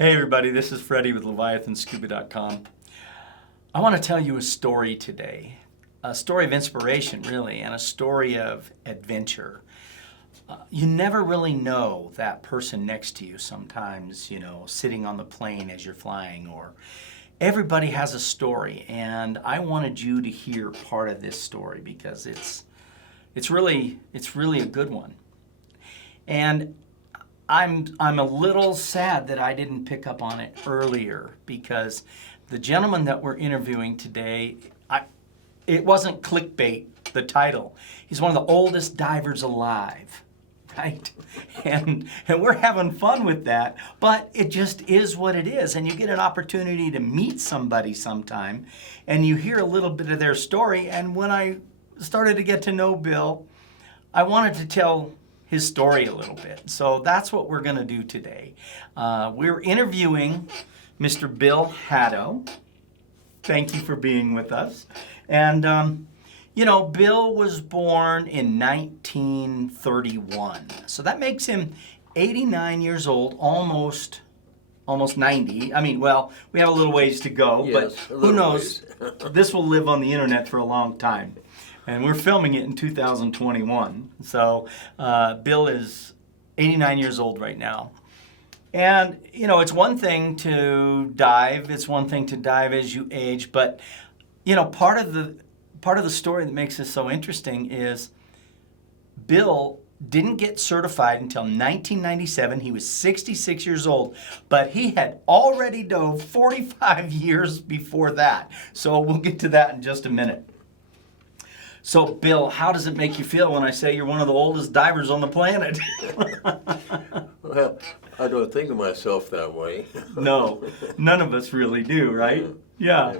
Hey everybody, this is Freddie with LeviathanScuba.com. I want to tell you a story today. A story of inspiration, really, and a story of adventure. You never really know that person next to you sometimes, sitting on the plane as you're flying, or everybody has a story, and I wanted you to hear part of this story because it's really a good one. And I'm a little sad that I didn't pick up on it earlier, because the gentleman that we're interviewing today, it wasn't clickbait, the title. He's one of the oldest divers alive, right? And we're having fun with that, but it just is what it is. And you get an opportunity to meet somebody sometime, and you hear a little bit of their story. And when I started to get to know Bill, I wanted to tell his story a little bit. So that's what we're going to do today. We're interviewing Mr. Bill Haddow. Thank you for being with us. And, Bill was born in 1931. So that makes him 89 years old, almost 90. I mean, well, we have a little ways to go, yes, but who knows? Ways. This will live on the internet for a long time. And we're filming it in 2021. So Bill is 89 years old right now. And, it's one thing to dive. It's one thing to dive as you age. But, part of the story that makes this so interesting is Bill didn't get certified until 1997. He was 66 years old, but he had already dove 45 years before that. So we'll get to that in just a minute. So, Bill, how does it make you feel when I say you're one of the oldest divers on the planet? Well, I don't think of myself that way. No, none of us really do, right? Yeah.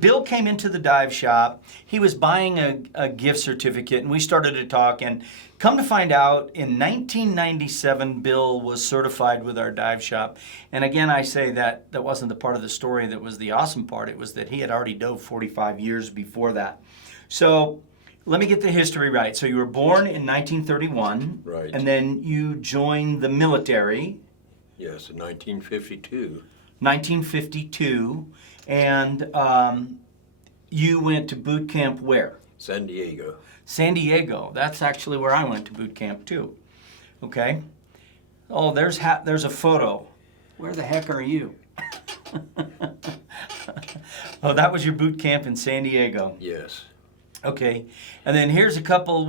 Bill came into the dive shop. He was buying a gift certificate, and we started to talk. And come to find out, in 1997, Bill was certified with our dive shop. And again, I say that wasn't the part of the story that was the awesome part. It was that he had already dove 45 years before that. So let me get the history right. So you were born in 1931. Right. And then you joined the military. Yes, in 1952. 1952. And you went to boot camp where? San Diego. San Diego. That's actually where I went to boot camp too. Okay. Oh, there's a photo. Where the heck are you? Oh, that was your boot camp in San Diego. Yes. Okay. And then here's a couple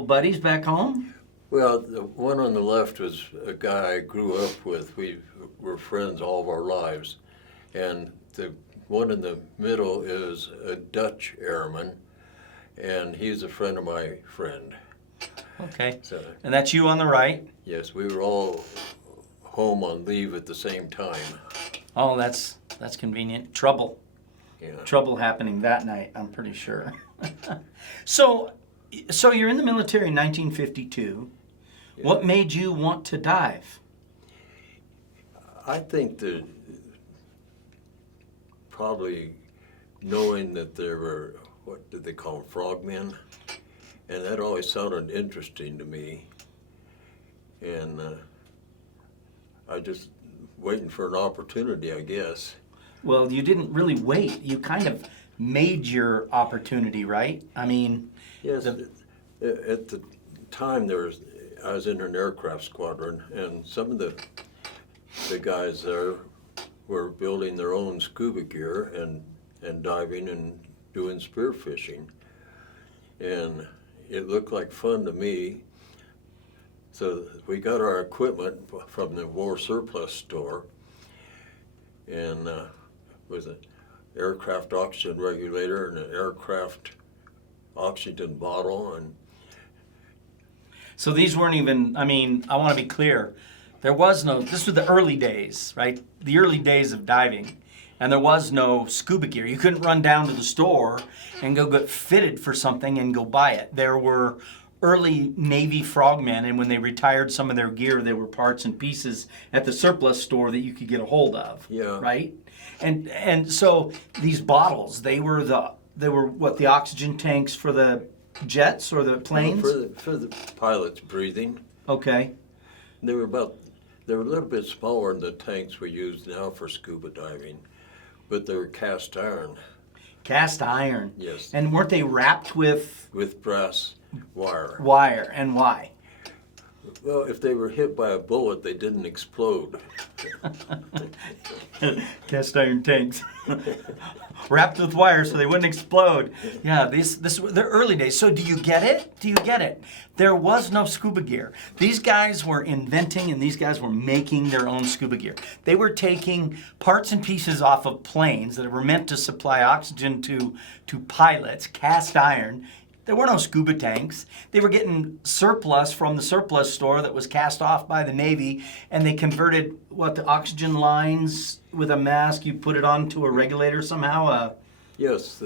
buddies back home? Well, the one on the left was a guy I grew up with. We were friends all of our lives. And the one in the middle is a Dutch airman, and he's a friend of my friend. Okay. So, and that's you on the right? yes, we were all home on leave at the same time. Oh, that's convenient. Trouble Yeah. happening that night, I'm pretty sure. So you're in the military in 1952. Yeah. What made you want to dive? I think that probably knowing that there were, what did they call them, frogmen? And that always sounded interesting to me. And I just waiting for an opportunity, I guess. Well, you didn't really wait. You kind of made your opportunity, right? I mean, Yes, at the time I was in an aircraft squadron, and some of the guys there were building their own scuba gear and diving and doing spearfishing. And it looked like fun to me. So we got our equipment from the war surplus store, and with an aircraft oxygen regulator and an aircraft oxygen bottle. And so these weren't even, I mean, I want to be clear. This was the early days, right? The early days of diving. And there was no scuba gear. You couldn't run down to the store and go get fitted for something and go buy it. There were early Navy frogmen, and when they retired some of their gear, there were parts and pieces at the surplus store that you could get a hold of. Yeah. Right? And so these bottles, they were what, the oxygen tanks for the jets or the planes? For the pilot's breathing. Okay. They were a little bit smaller than the tanks we use now for scuba diving, but they were cast iron. Cast iron. Yes. And weren't they wrapped with Brass wire. wire? And why? Well, if they were hit by a bullet, they didn't explode. Cast iron tanks. Wrapped with wire so they wouldn't explode. Yeah, this the early days. So do you get it? Do you get it? There was no scuba gear. These guys were inventing and these guys were making their own scuba gear. They were taking parts and pieces off of planes that were meant to supply oxygen to pilots, cast iron. There were no scuba tanks. They were getting surplus from the surplus store that was cast off by the Navy, and they converted the oxygen lines with a mask. You put it onto a regulator somehow. Yes,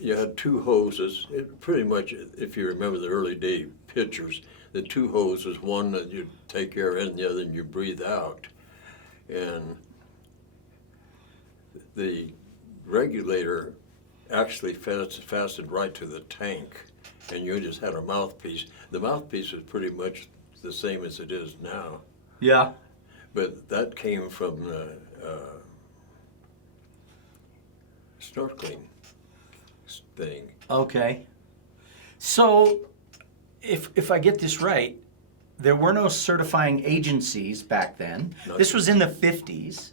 you had two hoses. Pretty much, if you remember the early day pictures, the two hoses, one that you take air in, the other you breathe out. And the regulator actually fastened right to the tank, and you just had a mouthpiece. The mouthpiece was pretty much the same as it is now, Yeah. but that came from the snorkeling thing. Okay. So, if I get this right, there were no certifying agencies back then. This was in the 50s.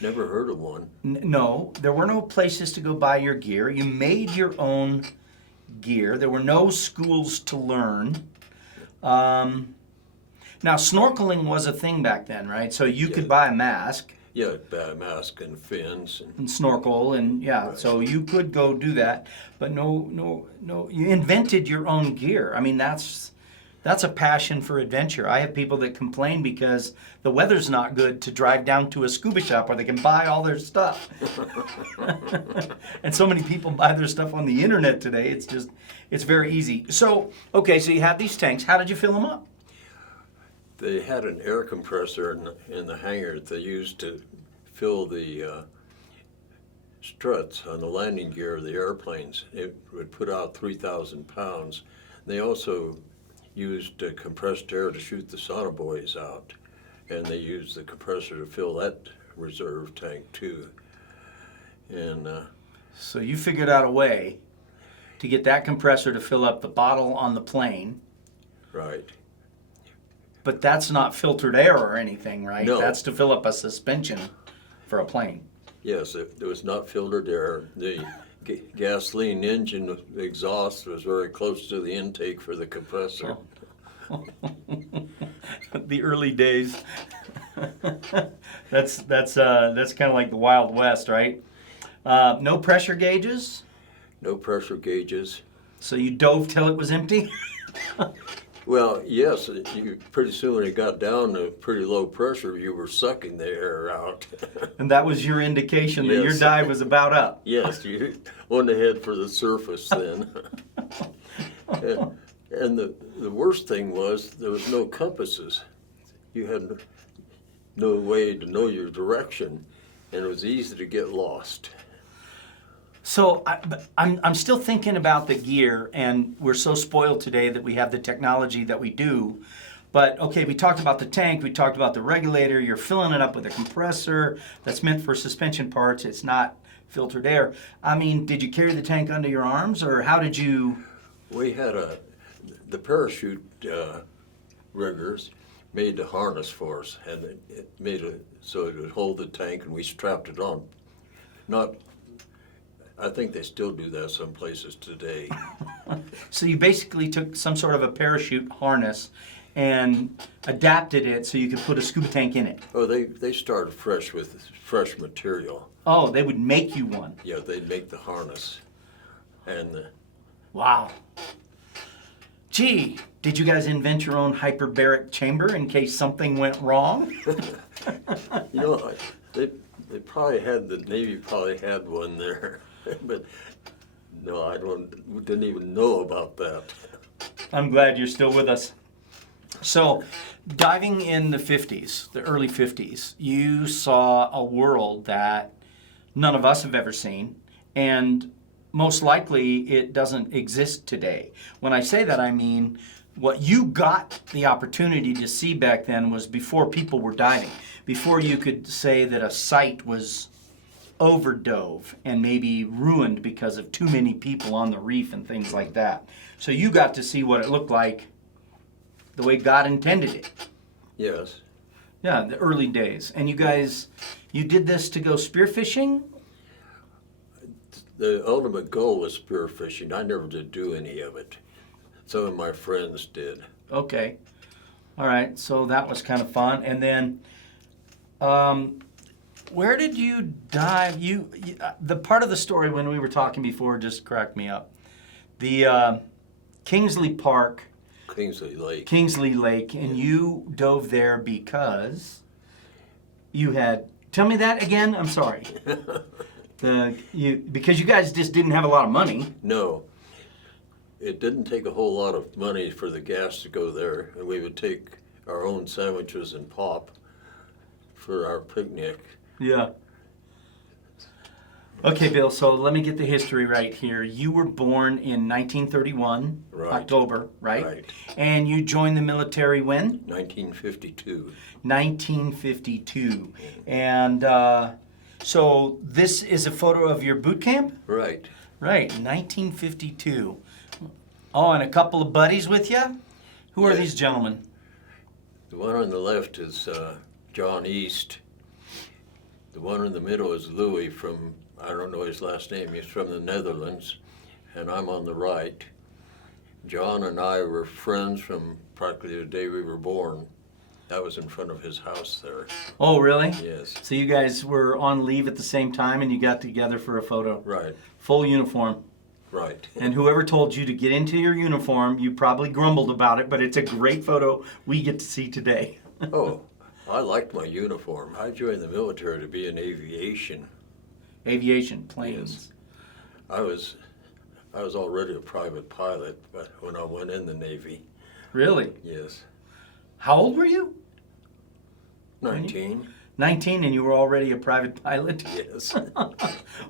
Never heard of one. No, there were no places to go buy your gear. You made your own gear. There were no schools to learn. Now, snorkeling was a thing back then, right? So you could buy a mask Yeah, a mask and fins. and snorkel, and yeah, Right. so you could go do that. But no, you invented your own gear. I mean, that's a passion for adventure. I have people that complain because the weather's not good to drive down to a scuba shop where they can buy all their stuff. And so many people buy their stuff on the internet today. It's very easy. So, okay, so you had these tanks. How did you fill them up? They had an air compressor in the hangar that they used to fill the struts on the landing gear of the airplanes. It would put out 3,000 pounds. They also used compressed air to shoot the sonobuoys out, and they used the compressor to fill that reserve tank too. And So you figured out a way to get that compressor to fill up the bottle on the plane, right. but that's not filtered air or anything, right? No. That's to fill up a suspension for a plane. Yes, it was not filtered air. The gasoline engine exhaust was very close to the intake for the compressor. The early days. That's kind of like the Wild West, right? No pressure gauges, No pressure gauges. so you dove till it was empty. Well, yes, pretty soon when it got down to pretty low pressure, you were sucking the air out. And that was your indication that your Yes. dive was about up. Yes, you on the head for the surface then. And the worst thing was there was no compasses. You had no way to know your direction, and it was easy to get lost. So I'm still thinking about the gear, and we're so spoiled today that we have the technology that we do. But okay, we talked about the tank, we talked about the regulator. You're filling it up with a compressor that's meant for suspension parts. It's not filtered air. I mean, did you carry the tank under your arms, or how did you? We had the parachute riggers made the harness for us, and it made it so it would hold the tank, and we strapped it on. I think they still do that some places today. So you basically took some sort of a parachute harness and adapted it so you could put a scuba tank in it. Oh, they started fresh with fresh material. Oh, they would make you one. Yeah, they'd make the harness, and Wow. Gee, did you guys invent your own hyperbaric chamber in case something went wrong? you know, they probably had the Navy probably had one there, but no, didn't even know about that. I'm glad you're still with us. So, diving in the 50s, the early 50s, you saw a world that none of us have ever seen, and most likely it doesn't exist today. When I say that, I mean what you got the opportunity to see back then was before people were diving, before you could say that a site was overdove and maybe ruined because of too many people on the reef and things like that. So you got to see what it looked like the way God intended it. Yes. Yeah, the early days. And you guys, you did this to go spearfishing? The ultimate goal was spearfishing. I never did do any of it. Some of my friends did. Okay. All right, so that was kind of fun. And then, where did you dive? The part of the story when we were talking before just cracked me up. The Kingsley Park, Kingsley Lake, and you dove there because you had. Tell me that again. I'm sorry. Because you guys just didn't have a lot of money. No. It didn't take a whole lot of money for the gas to go there, and we would take our own sandwiches and pop for our picnic. Yeah. Okay, Bill, so let me get the history right here. You were born in 1931, Right. October, right? Right. And you joined the military when? 1952. 1952. And so this is a photo of your boot camp? Right. Right, 1952. Oh, and a couple of buddies with you? Who are Yes. these gentlemen? The one on the left is John East. The one in the middle is Louis from, I don't know his last name, he's from the Netherlands. And I'm on the right. John and I were friends from practically the day we were born. That was in front of his house there. Oh, really? Yes. So you guys were on leave at the same time and you got together for a photo? Right. Full uniform. Right. And whoever told you to get into your uniform, you probably grumbled about it, but it's a great photo we get to see today. Oh, I liked my uniform. I joined the military to be in aviation. Aviation, planes. I was already a private pilot, but when I went in the Navy, Really? yes. How old were you? 19? 19 and you were already a private pilot? Yes.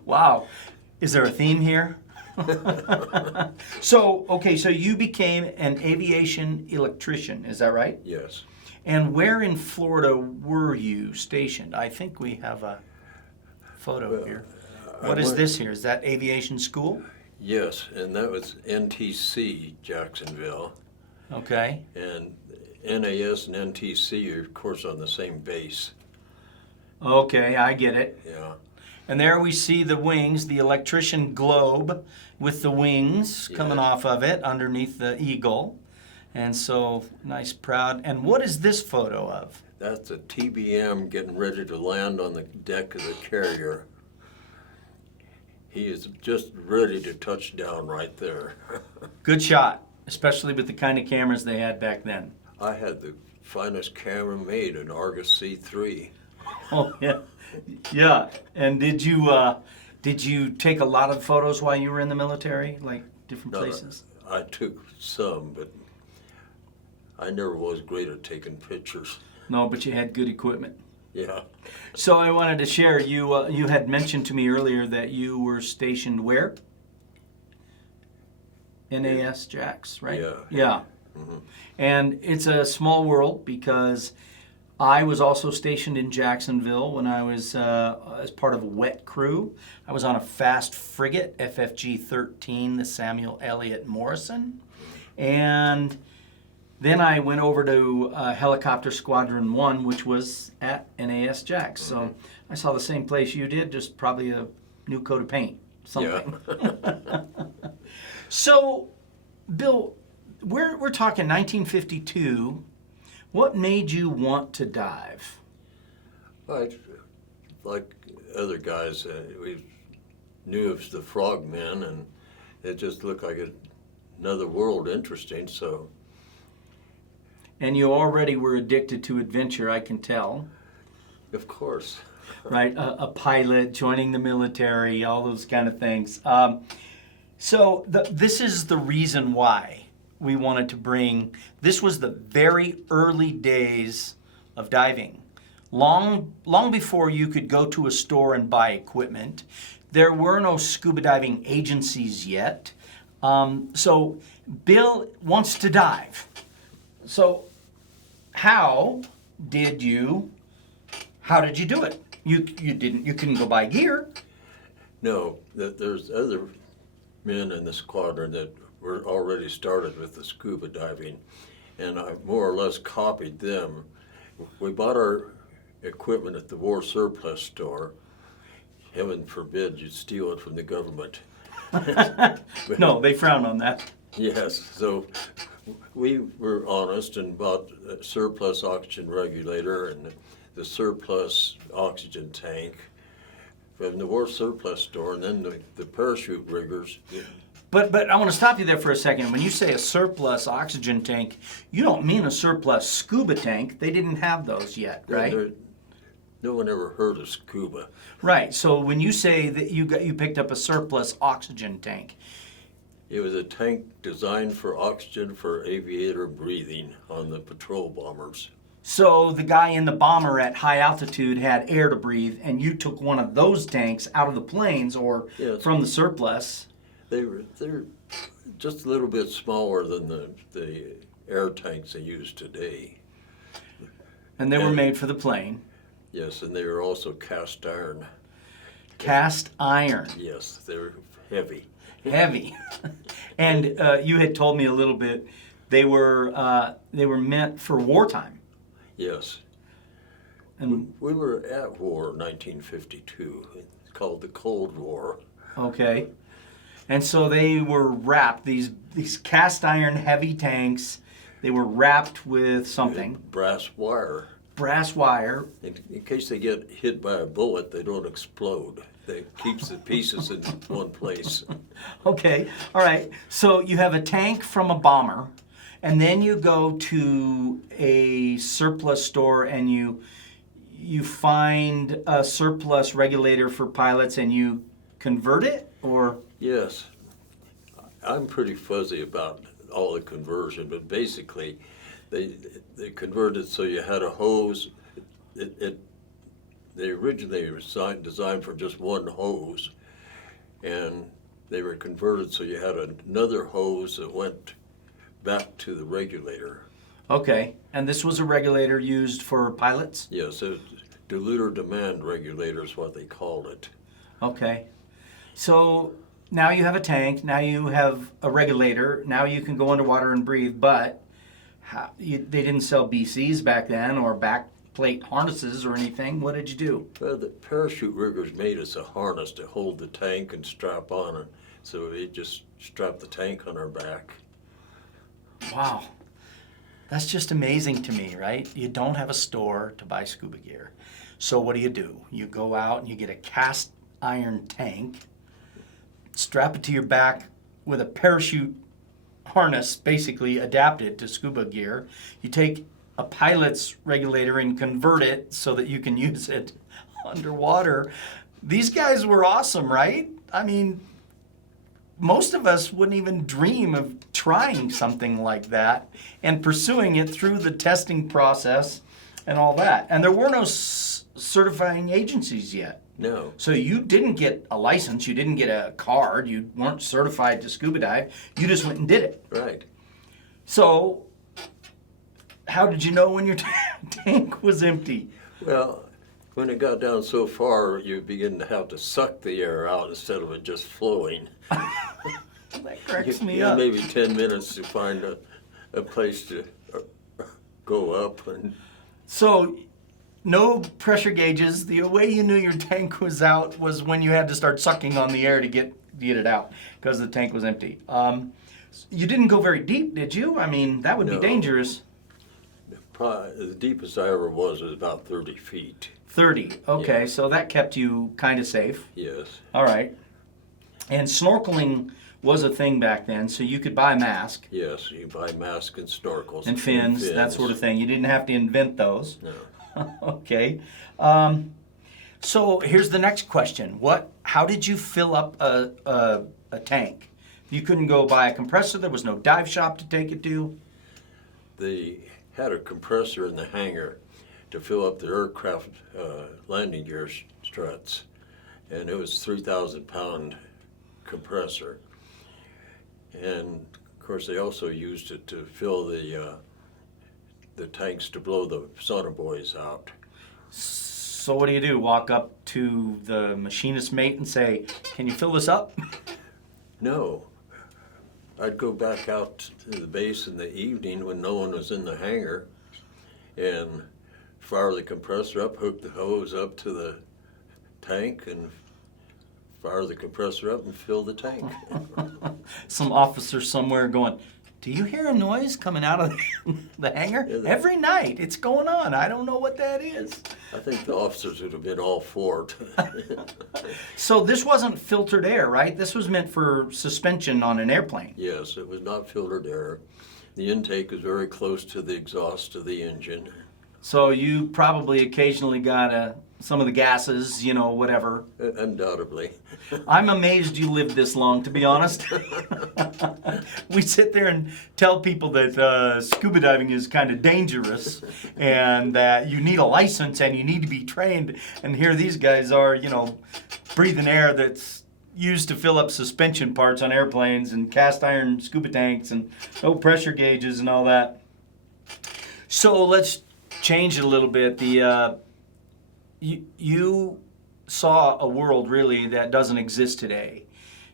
Wow. Is there a theme here? So you became an aviation electrician, is that right? Yes. And where in Florida were you stationed? I think we have a photo here. What is this here? Is that aviation school? Yes, and that was NTC, Jacksonville. Okay. And NAS and NTC are, of course, on the same base. Okay, I get it. Yeah. And there we see the wings, the electrician globe with the wings coming Yeah. off of it underneath the eagle. And so nice, proud. And what is this photo of? That's a TBM getting ready to land on the deck of the carrier. He is just ready to touch down right there. Good shot, especially with the kind of cameras they had back then. I had the finest camera made, an Argus C3. Oh, yeah. Yeah. And did you take a lot of photos while you were in the military, like different No, places? I took some, but I never was great at taking pictures. No, but you had good equipment. Yeah. So I wanted to share, you had mentioned to me earlier that you were stationed where? NAS Jax, right? Yeah. Yeah. Mhm. And it's a small world because I was also stationed in Jacksonville when I was as part of a wet crew. I was on a fast frigate, FFG 13, the Samuel Eliot Morrison. And then I went over to Helicopter Squadron 1, which was at NAS Jax. So I saw the same place you did, just probably a new coat of paint, something. Yeah. So, Bill, we're talking 1952. What made you want to dive? Like other guys, we knew of the frogmen, and it just looked like another world interesting, so. And you already were addicted to adventure, I can tell. Of course. Right, a pilot, joining the military, all those kind of things. So this is the reason why we wanted to bring, this was the very early days of diving. Long before you could go to a store and buy equipment. There were no scuba diving agencies yet. So Bill wants to dive. So how did you do it? You couldn't go buy gear. No, there's other men in the squadron that were already started with the scuba diving, and I more or less copied them. We bought our equipment at the war surplus store. Heaven forbid you steal it from the government. No, they frown on that. Yes, so we were honest and bought a surplus oxygen regulator and the surplus oxygen tank from the war surplus store, and then the parachute riggers. But I want to stop you there for a second. When you say a surplus oxygen tank, you don't mean a surplus scuba tank. They didn't have those yet, right? No one ever heard of scuba. Right. So when you say that you picked up a surplus oxygen tank, It was a tank designed for oxygen for aviator breathing on the patrol bombers. so the guy in the bomber at high altitude had air to breathe, and you took one of those tanks out of the planes or Yes. from the surplus. They're just a little bit smaller than the air tanks they use today. And they were made for the plane. Yes, and they were also cast iron. Cast iron. Yes, they were heavy. Heavy. And you had told me a little bit, they were meant for wartime. Yes. And We were at war in 1952. It's called the Cold War. okay. And so they were wrapped, these cast iron heavy tanks, they were wrapped with something. Brass wire. Brass wire. In case they get hit by a bullet, they don't explode. They keeps the pieces in one place. Okay, all right. So you have a tank from a bomber, and then you go to a surplus store and you find a surplus regulator for pilots and you convert it, or? Yes, I'm pretty fuzzy about all the conversion, but basically, they converted so you had a hose. They originally were designed for just one hose, and they were converted so you had another hose that went back to the regulator. Okay, and this was a regulator used for pilots? Yes, diluter demand regulator is what they called it. Okay. So now you have a tank, now you have a regulator, now you can go underwater and breathe, but they didn't sell BCs back then or back plate harnesses or anything. What did you do? Well, the parachute riggers made us a harness to hold the tank and strap on it. So we just strapped the tank on our back. Wow. That's just amazing to me, right? You don't have a store to buy scuba gear. So what do? You go out and you get a cast iron tank, strap it to your back with a parachute harness basically adapted to scuba gear. You take a pilot's regulator and convert it so that you can use it underwater. These guys were awesome, right? I mean, most of us wouldn't even dream of trying something like that and pursuing it through the testing process and all that. And there were no certifying agencies yet. No. So you didn't get a license, you didn't get a card, you weren't certified to scuba dive, you just went and did it. Right. So how did you know when your tank was empty? Well, when it got down so far, you begin to have to suck the air out instead of it just flowing. That cracks me You up. maybe 10 minutes to find a place to go up. And So no pressure gauges. The way you knew your tank was out was when you had to start sucking on the air to get it out because the tank was empty. You didn't go very deep, did you? I mean, that would be No. dangerous. Probably, the deepest I ever was about 30 feet. 30. Okay, Yeah. so that kept you kind of safe. Yes. All right. And snorkeling was a thing back then, so you could buy a mask Yes, you buy masks and snorkels. and fins, that sort of thing. You didn't have to invent those. No. Okay. So here's the next question. How did you fill up a tank? You couldn't go buy a compressor. There was no dive shop to take it to. They had a compressor in the hangar to fill up the aircraft landing gear struts, and it was 3,000-pound compressor. And of course, they also used it to fill the tanks to blow the sonobuoys out. So what do? Walk up to the machinist mate and say, "Can you fill this up?" No. I'd go back out to the base in the evening when no one was in the hangar and fire the compressor up, hook the hose up to the tank, and fire the compressor up and fill the tank. Some officer somewhere going, "Do you hear a noise coming out of the hangar?" Yeah, Every night it's going on. I don't know what that is. I think the officers would have been all for it. So this wasn't filtered air, right? This was meant for suspension on an airplane. Yes, it was not filtered air. The intake was very close to the exhaust of the engine. So you probably occasionally got some of the gases, whatever. Undoubtedly. I'm amazed you lived this long, to be honest. We sit there and tell people that scuba diving is kind of dangerous and that you need a license and you need to be trained. And here these guys are, breathing air that's used to fill up suspension parts on airplanes and cast iron scuba tanks and no pressure gauges and all that. So let's change it a little bit. You saw a world really that doesn't exist today,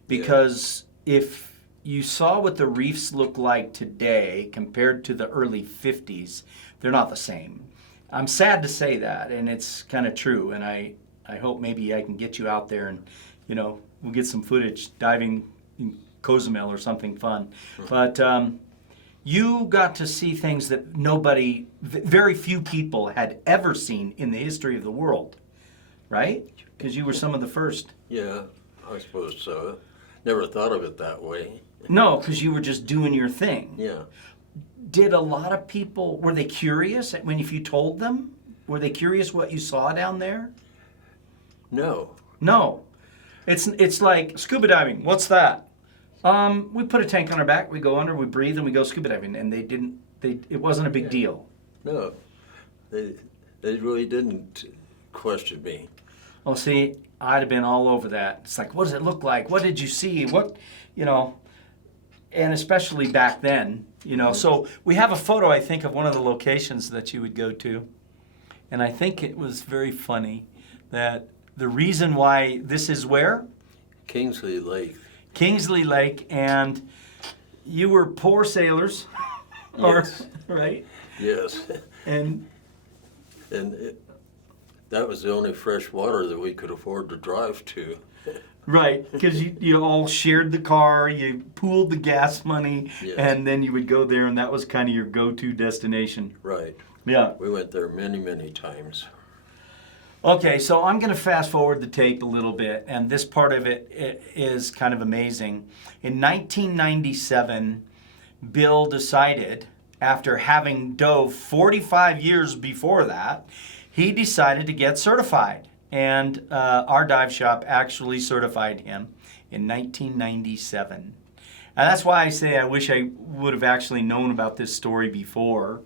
because if you saw what the reefs look like today compared to the early 50s, they're not the same. I'm sad to say that, and it's kind of true, and I hope maybe I can get you out there and we'll get some footage diving in Cozumel or something fun. But you got to see things that very few people had ever seen in the history of the world, right? Because you were some of the first. Yeah, I suppose so. Never thought of it that way. No, because you were just doing your thing. Yeah. Did a lot of people, were they curious if you told them? Were they curious what you saw down there? No. No. It's like scuba diving. What's that? We put a tank on our back, we go under, we breathe, and we go scuba diving. And it wasn't a big deal. No. They really didn't question me. Oh, see, I'd have been all over that. It's like, what does it look like? What did you see? And especially back then, So we have a photo, I think, of one of the locations that you would go to. And I think it was very funny that the reason why this is where? Kingsley Lake. Kingsley Lake, and you were poor sailors, Yes. right? Yes. And that was the only fresh water that we could afford to drive to. right, because you all shared the car, you pooled the gas money, Yes. and then you would go there, and that was kind of your go-to destination. Right. Yeah. We went there many, many times. Okay, so I'm going to fast forward the tape a little bit, and this part of it is kind of amazing. In 1997, Bill decided, after having dove 45 years before that, he decided to get certified. And our dive shop actually certified him in 1997. And that's why I say I wish I would have actually known about this story before,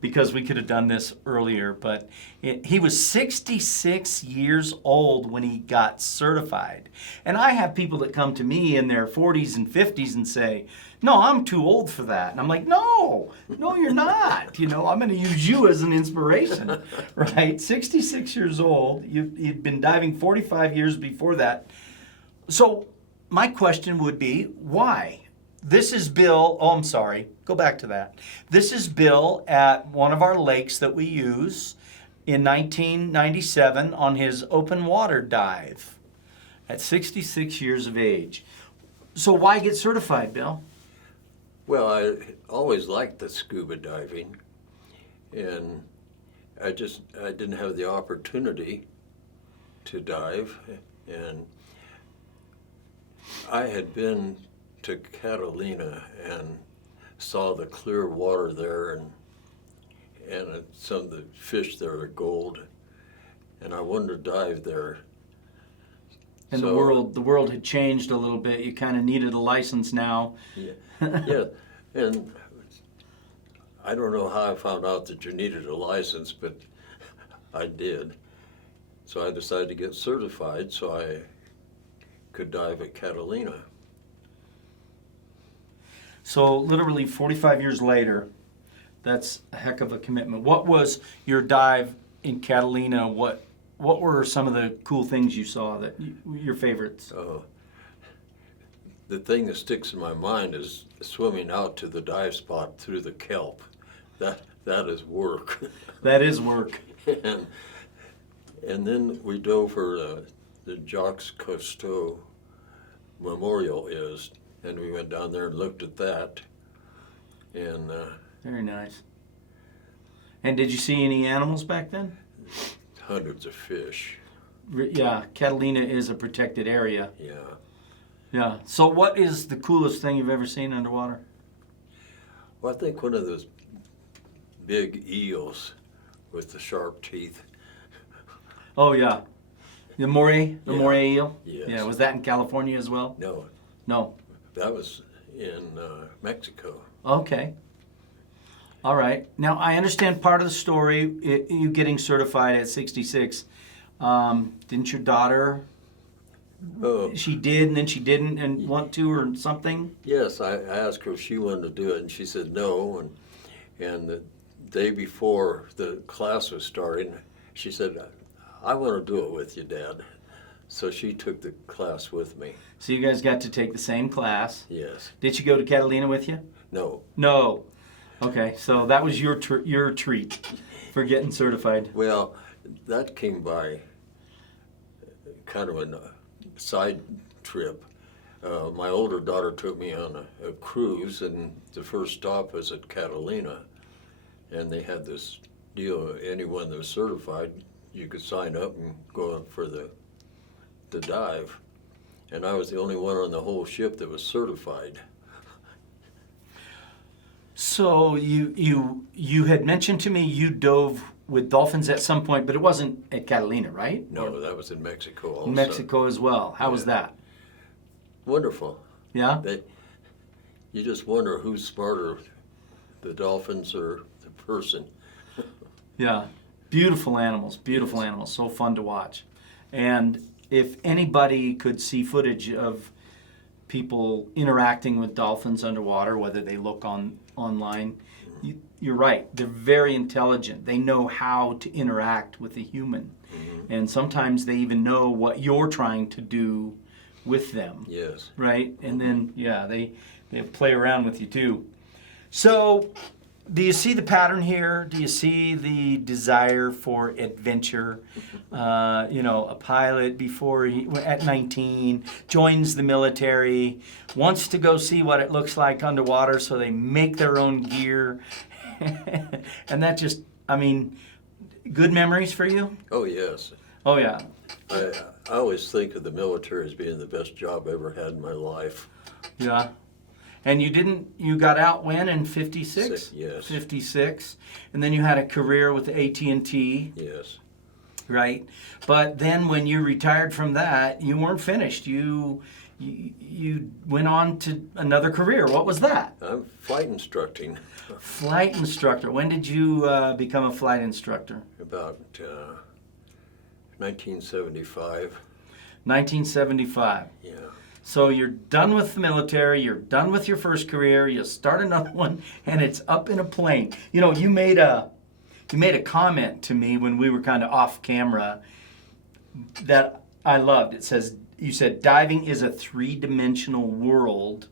because we could have done this earlier. But he was 66 years old when he got certified. And I have people that come to me in their 40s and 50s and say, "No, I'm too old for that." And I'm like, no, you're not. I'm going to use you as an inspiration, right? 66 years old. You'd been diving 45 years before that. So my question would be, why? This is Bill. Oh, I'm sorry. Go back to that. This is Bill at one of our lakes that we use in 1997 on his open water dive at 66 years of age. So why get certified, Bill? Well, I always liked the scuba diving, and I didn't have the opportunity to dive, and I had been to Catalina and saw the clear water there, and some of the fish there are gold, and I wanted to dive there. And the world had changed a little bit. You kind of needed a license now. Yeah, yeah, and I don't know how I found out that you needed a license, but I did. So I decided to get certified so I could dive at Catalina. So literally 45 years later, that's a heck of a commitment. What was your dive in Catalina? What were some of the cool things you saw that your favorites? The thing that sticks in my mind is swimming out to the dive spot through the kelp. That is work. That is work. and then we dove for the Jacques Cousteau Memorial is, and we went down there and looked at that. And Very nice. And did you see any animals back then? hundreds of fish. Yeah, Catalina is a protected area. Yeah. Yeah. So what is the coolest thing you've ever seen underwater? Well, I think one of those big eels with the sharp teeth. Oh, yeah. The moray Yeah. moray eel? Yes. Yeah, was that in California as well? No, No. that was in Mexico. Okay. All right. Now, I understand part of the story, you getting certified at 66. Didn't your daughter, Oh, she did and then she didn't and want to or something? yes, I asked her if she wanted to do it, and she said no. And the day before the class was starting, she said, I want to do it with you, Dad. So she took the class with me. So you guys got to take the same class. Yes. Did she go to Catalina with you? No. No. Okay, so that was your treat for getting certified. Well, that came by kind of a side trip. My older daughter took me on a cruise, and the first stop was at Catalina. And they had this deal, anyone that was certified, you could sign up and go up for the dive. And I was the only one on the whole ship that was certified. So you had mentioned to me you dove with dolphins at some point, but it wasn't at Catalina, right? No, that was in Mexico also. In Mexico as well. How was Yeah. that? Wonderful. Yeah? You just wonder who's smarter, the dolphins or the person. Yeah. Beautiful animals. Beautiful Yes. animals. So fun to watch. And if anybody could see footage of people interacting with dolphins underwater, whether they look online, you're right. They're very intelligent. They know how to interact with a human. Mm-hmm. And sometimes they even know what you're trying to do with them. Yes. Right? And then, yeah, they play around with you too. So, do you see the pattern here? Do you see the desire for adventure? A pilot before at 19 joins the military, wants to go see what it looks like underwater, so they make their own gear. And that just, good memories for you? Oh, yes. Oh, yeah. I always think of the military as being the best job I ever had in my life. Yeah. And you got out when, in 56? Yes. 56. And then you had a career with AT&T, Yes. right? But then when you retired from that, you weren't finished. You went on to another career. What was that? I'm flight instructing Flight instructor. When did you become a flight instructor? about 1975. 1975. Yeah. So you're done with the military, you're done with your first career, you start another one, and it's up in a plane. You made a comment to me when we were kind of off camera that I loved. You said diving is a three-dimensional world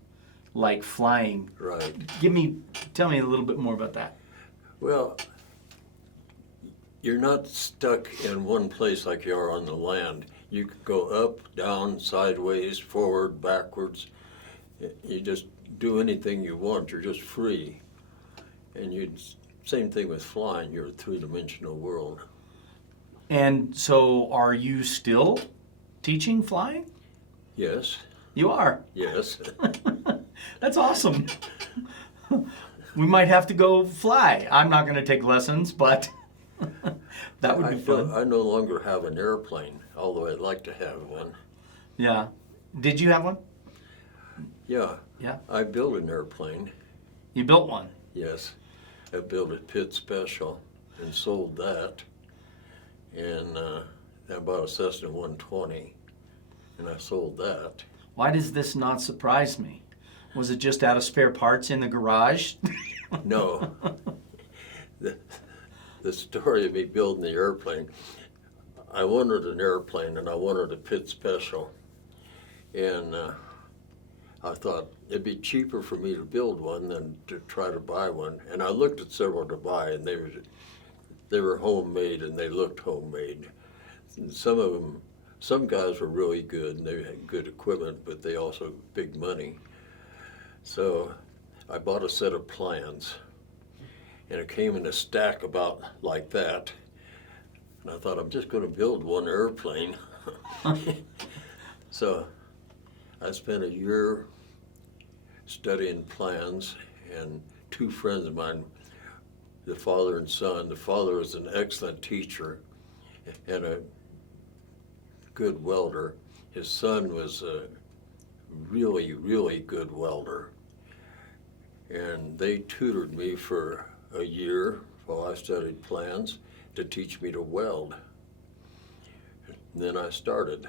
like flying. Right. Tell me a little bit more about that. Well, you're not stuck in one place like you are on the land. You can go up, down, sideways, forward, backwards. You just do anything you want. You're just free. And same thing with flying. You're a three-dimensional world. And so are you still teaching flying? Yes. You are. Yes. That's awesome. We might have to go fly. I'm not going to take lessons, but that would be fun. I no longer have an airplane, although I'd like to have one. Yeah. Did you have one? Yeah. Yeah. I built an airplane. You built one. Yes. I built a Pit Special and sold that. And I bought a Cessna 120 and I sold that. Why does this not surprise me? Was it just out of spare parts in the garage? No. The story of me building the airplane, I wanted an airplane and I wanted a Pit Special. And I thought it'd be cheaper for me to build one than to try to buy one. And I looked at several to buy, and they were homemade and they looked homemade. And some guys were really good and they had good equipment, but they also big money. So I bought a set of plans, and it came in a stack about like that. And I thought, I'm just going to build one airplane. So I spent a year studying plans, and two friends of mine, the father and son. The father was an excellent teacher and a good welder. His son was a really, really good welder. And they tutored me for a year while I studied plans to teach me to weld. And then I started.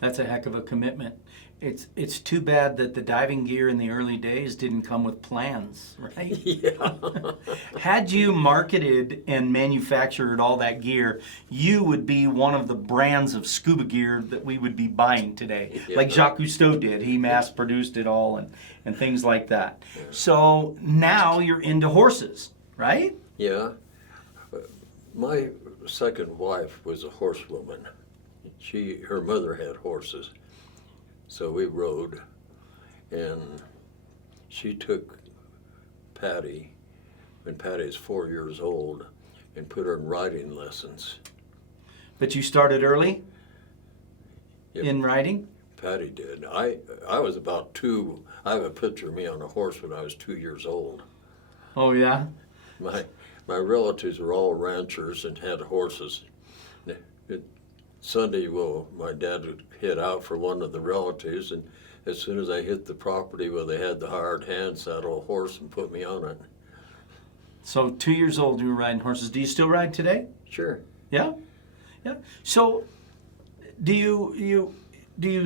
That's a heck of a commitment. It's too bad that the diving gear in the early days didn't come with plans, right? Yeah. Had you marketed and manufactured all that gear, you would be one of the brands of scuba gear that we would be buying today. Yeah. Like Jacques Cousteau did. He mass-produced it all and things like that. Yeah. So now you're into horses, right? Yeah. My second wife was a horsewoman. Her mother had horses. So we rode, and she took Patty, when Patty is 4 years old, and put her in riding lessons. But you started early Yep. in riding? Patty did. I was about 2. I have a picture of me on a horse when I was 2 years old. Oh, yeah? My relatives were all ranchers and had horses. Sunday, my dad would head out for one of the relatives, and as soon as I hit the property where they had the hired hand, saddle a horse and put me on it. So 2 years old, you were riding horses. Do you still ride today? Sure. Yeah? Yeah. So do you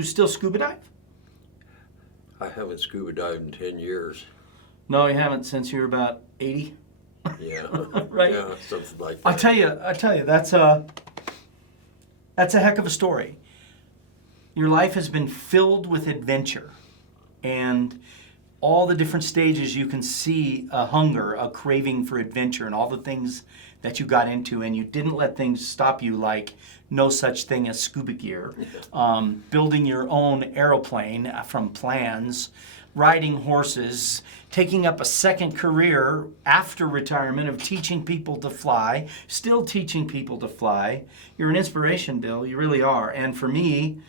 still scuba dive? I haven't scuba dived in 10 years. No, you haven't since you were about 80. Yeah. Right. Yeah, something like that. I tell you, that's a heck of a story. Your life has been filled with adventure, and all the different stages you can see a hunger, a craving for adventure, and all the things that you got into, and you didn't let things stop you, like no such thing as scuba gear, building your own aeroplane from plans, riding horses, taking up a second career after retirement of teaching people to fly, still teaching people to fly. You're an inspiration, Bill. You really are. And for me,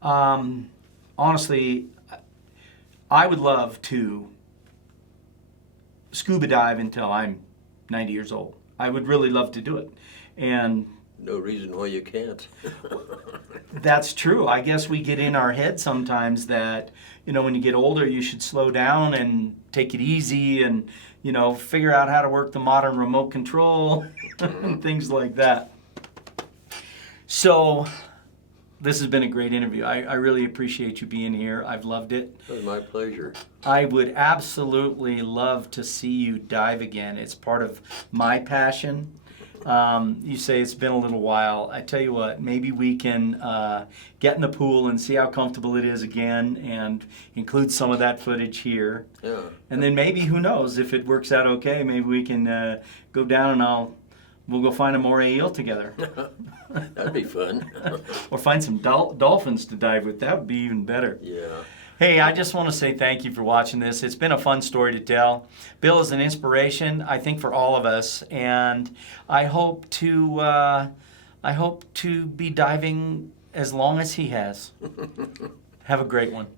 honestly, I would love to scuba dive until I'm 90 years old. I would really love to do it. And No reason why you can't. that's true. I guess we get in our head sometimes that, when you get older, you should slow down and take it easy and, figure out how to work the modern remote control and things like that. So this has been a great interview. I really appreciate you being here. I've loved it. It was my pleasure. I would absolutely love to see you dive again. It's part of my passion. You say it's been a little while. I tell you what, maybe we can get in the pool and see how comfortable it is again and include some of that footage here. Yeah. And then maybe, who knows, if it works out okay, maybe we can go down and we'll go find a moray eel together. That'd be fun. Or find some dolphins to dive with. That would be even better. Yeah. Hey, I just want to say thank you for watching this. It's been a fun story to tell. Bill is an inspiration, I think, for all of us, and I hope to be diving as long as he has. Have a great one.